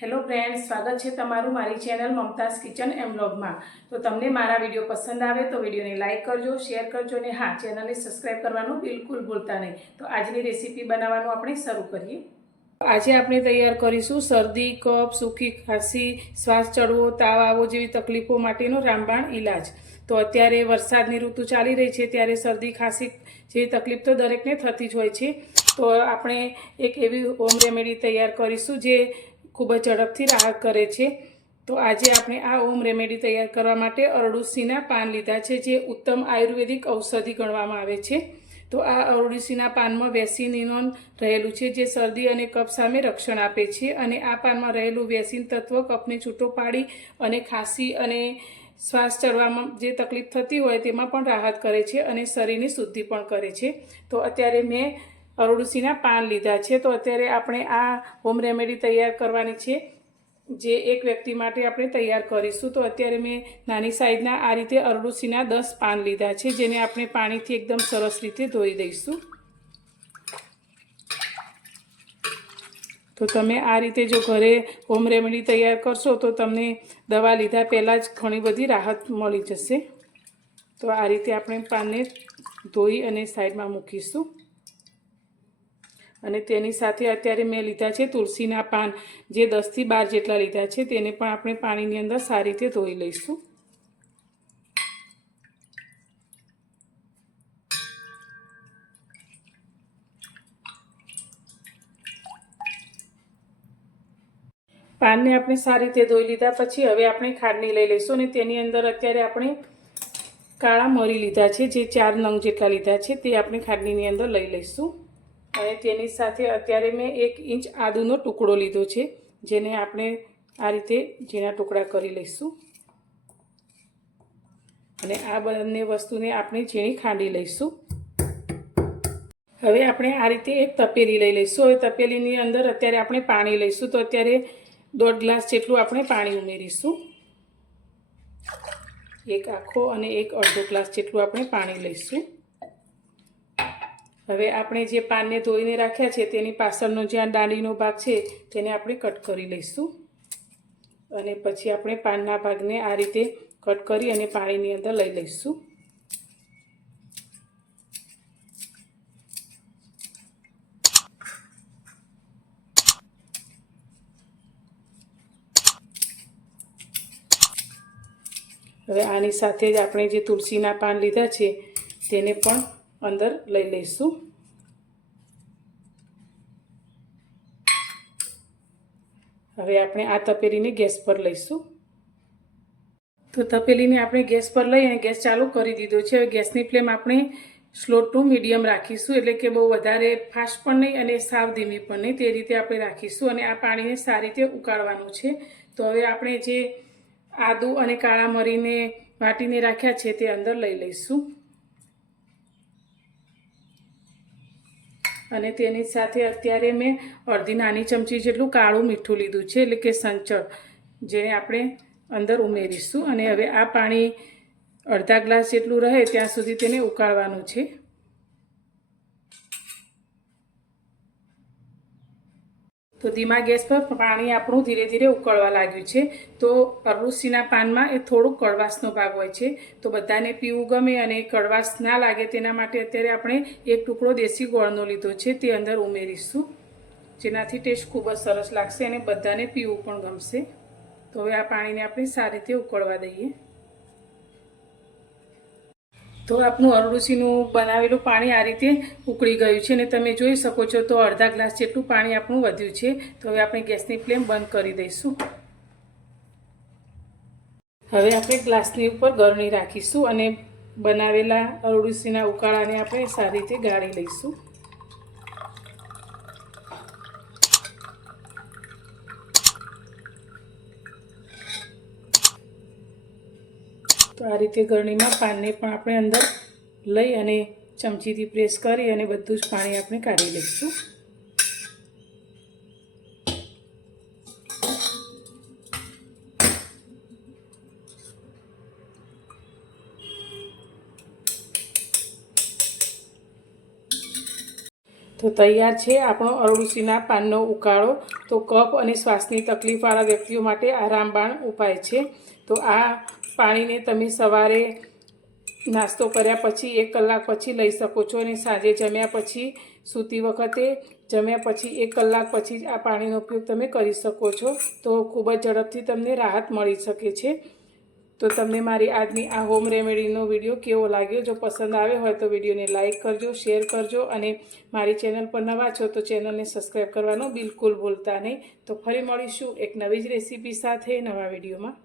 Hello friends, સ્વાગત છે તમારું મારી ચેનલ મમતાઝ કિચન એન્ડ વ્લોગમાં। તો તમને મારા વિડીયો પસંદ આવે તો વિડીયોને લાઇક કરજો, શેર કરજો અને હા, ચેનલને સબસ્ક્રાઇબ કરવાનું બિલકુલ ભૂલતા નહીં। તો આજની રેસીપી બનાવવાનું આપણે શરૂ કરીએ। આજે આપણે તૈયાર કરીશું શરદી, કફ, સૂકી ખાંસી, શ્વાસ ચડવો, તાવ આવવો જેવી તકલીફો માટેનો રામબાણ ઇલાજ। તો અત્યારે વરસાદની ઋતુ ચાલી રહી છે ત્યારે શરદી ખાંસી જેવી તકલીફ તો દરેકને થતી જ હોય છે। તો આપણે એક એવી હોમ રેમેડી તૈયાર કરીશું જે ખૂબ જ ઝડપથી રાહત કરે છે। તો આજે આપણે આ હોમ રેમેડી તૈયાર કરવા માટે અરડુસીના પાન લીધા છે, જે ઉત્તમ આયુર્વેદિક ઔષધિ ગણવામાં આવે છે। તો આ અરડુસીના પાનમાં વેસિનિનોન રહેલું છે, જે શરદી અને કફ સામે રક્ષણ આપે છે અને આ પાનમાં રહેલું વેસિન તત્વ કફને છૂટો પાડી અને ખાંસી અને શ્વાસ ચડવામાં જે તકલીફ થતી હોય તેમાં પણ રાહત કરે છે અને શરીરની શુદ્ધિ પણ કરે છે। તો અત્યારે મેં અરડુસીના પાન લીધા છે। તો અત્યારે આપણે આ હોમ રેમેડી તૈયાર કરવાની છે, જે એક વ્યક્તિ માટે આપણે તૈયાર કરીશું। તો અત્યારે મેં નાની સાઈઝના આ રીતે અરડુસીના 10 પાન લીધા છે, જેને આપણે પાણીથી એકદમ સરસ રીતે ધોઈ દઈશું। તો તમે આ રીતે જો ઘરે હોમ રેમેડી તૈયાર કરશો તો તમને દવા લીધા પહેલાં જ ઘણી બધી રાહત મળી જશે। તો આ રીતે આપણે પાનને ધોઈ અને સાઈડમાં મૂકીશું અને તેની સાથે અત્યારે મેં લીધા છે તુલસીના પાન, જે 10 થી 12 જેટલા લીધા છે। તેને પણ આપણે પાણીની અંદર સારી રીતે ધોઈ લઈશું। પાનને આપણે સારી રીતે ધોઈ લીધા પછી હવે આપણે ખાંડની લઈ લઈશું અને તેની અંદર અત્યારે આપણે કાળા મરી લીધા છે, જે 4 નંગ જેટલા લીધા છે, તે આપણે ખાંડની અંદર લઈ લઈશું અને તેની સાથે અત્યારે મેં 1 ઇંચ આદુનો ટુકડો લીધો છે, જેને આપણે આ રીતે ઝીણા ટુકડા કરી લઈશું અને આ બંને વસ્તુને આપણે ઝીણી ખાંડી લઈશું। હવે આપણે આ રીતે એક તપેલી લઈ લઈશું। હવે તપેલીની અંદર અત્યારે આપણે પાણી લઈશું। તો અત્યારે 1.5 ગ્લાસ જેટલું આપણે પાણી ઉમેરીશું। 1 આખો અને 1 અડધો ગ્લાસ જેટલું આપણે પાણી લઈશું। હવે આપણે જે પાનને ધોઈને રાખ્યા છે તેની પાછળનો જ્યાં દાંડીનો ભાગ છે તેને આપણે કટ કરી લઈશું અને પછી આપણે પાનના ભાગને આ રીતે કટ કરી અને પાણીની અંદર લઈ લઈશું। હવે આની સાથે જ આપણે જે તુલસીના પાન લીધા છે તેને પણ અંદર લઈ લઈશું। હવે આપણે આ તપેલીને ગેસ પર લઈશું। તો તપેલીને આપણે ગેસ પર લઈ અને ગેસ ચાલુ કરી દીધો છે। હવે ગેસની ફ્લેમ આપણે સ્લો ટુ મીડિયમ રાખીશું, એટલે કે બહુ વધારે ફાસ્ટ પણ નહીં અને સાવ ધીમી પણ નહીં, તે રીતે આપણે રાખીશું અને આ પાણીને સારી રીતે ઉકાળવાનું છે। તો હવે આપણે જે આદુ અને કાળા મરીને વાટીને રાખ્યા છે તે અંદર લઈ લઈશું અને તેની સાથે અત્યારે મેં અડધી નાની ચમચી જેટલું કાળું મીઠું લીધું છે, એટલે કે સંચળ, જેને આપણે અંદર ઉમેરીશું અને હવે આ પાણી અડધા ગ્લાસ જેટલું રહે ત્યાં સુધી તેને ઉકાળવાનું છે। તો ધીમા ગેસ પર પાણી આપણું ધીરે ધીરે ઉકળવા લાગ્યું છે। તો અરડુસીના પાનમાં એ થોડુંક કડવાશનો ભાગ હોય છે, તો બધાને પીવું ગમે અને કડવાશ ના લાગે તેના માટે અત્યારે આપણે 1 ટુકડો દેશી ગોળનો લીધો છે, તે અંદર ઉમેરીશું, જેનાથી ટેસ્ટ ખૂબ જ સરસ લાગશે અને બધાને પીવું પણ ગમશે। તો હવે આ પાણીને આપણે સારી રીતે ઉકળવા દઈએ। તો આપણું અરડુસીનું બનાવેલું પાણી આ રીતે ઉકળી ગયું છે અને તમે જોઈ શકો છો તો અડધા ગ્લાસ જેટલું પાણી આપણું વધ્યું છે। તો હવે આપણે ગેસની ફ્લેમ બંધ કરી દઈશું। હવે આપણે ગ્લાસની ઉપર ગળણી રાખીશું અને બનાવેલા અરડુસીના ઉકાળાને આપણે સારી રીતે ગાળી લઈશું। તો આ રીતે ગળણીમાં પાનને પણ આપણે અંદર લઈ અને ચમચીથી પ્રેસ કરી અને બધું જ પાણી આપણે કાઢી લઈશું। તો તૈયાર છે આપણો અરડુસીના પાનનો ઉકાળો। તો કફ અને શ્વાસની તકલીફવાળા વ્યક્તિઓ માટે આ રામબાણ ઉપાય છે. તો આ પાણીને તમે સવારે નાસ્તો કર્યા પછી 1 કલાક પછી લઈ શકો છો અને સાંજે જમ્યા પછી સૂતી વખતે જમ્યા પછી 1 કલાક પછી જ આ પાણીનો ઉપયોગ તમે કરી શકો છો. તો ખૂબ જ ઝડપથી તમને રાહત મળી શકે છે. તો તમને મારી આજની આ હોમ રેમેડીનો વિડીયો કેવો લાગ્યો? જો પસંદ આવ્યો હોય તો વિડીયોને લાઇક કરજો, શેર કરજો અને મારી ચેનલ પર નવા છો તો ચેનલને સબસ્ક્રાઈબ કરવાનું બિલકુલ ભૂલતા નહીં. તો ફરી મળીશું એક નવી જ રેસીપી સાથે નવા વિડીયોમાં.